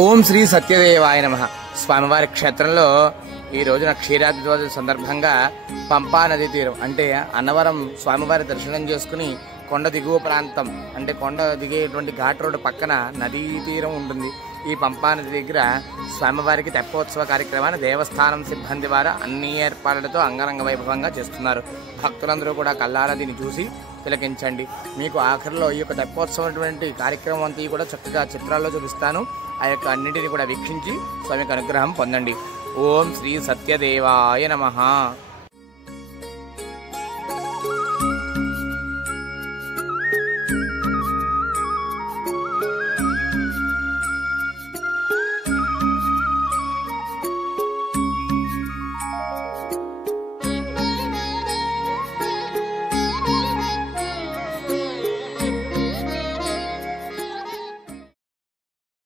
ఓం శ్రీ సత్యదేవాయ నమః. స్వామివారి క్షేత్రంలో ఈ రోజున క్షీరాద్రి రోజు సందర్భంగా పంపా నదీ తీరం అంటే అన్నవరం స్వామివారి దర్శనం చేసుకుని కొండ దిగువ ప్రాంతం అంటే కొండ దిగేటువంటి ఘాట్ రోడ్డు పక్కన నదీ తీరం ఉంటుంది. ఈ పంపా నది దగ్గర స్వామివారికి తెప్పోత్సవ కార్యక్రమాన్ని దేవస్థానం సిబ్బంది వారు అన్ని ఏర్పాట్లతో అంగరంగ వైభవంగా చేస్తున్నారు. భక్తులందరూ కూడా కళ్ళారా దీన్ని చూసి తిలకించండి. మీకు ఆఖరిలో ఈ యొక్క తెప్పోత్సవం కార్యక్రమం అంతా కూడా చక్కగా చిత్రాల్లో చూపిస్తాను. ఆ యొక్క అన్నింటినీ కూడా వీక్షించి స్వామికి అనుగ్రహం పొందండి. ఓం శ్రీ సత్యదేవాయ నమః.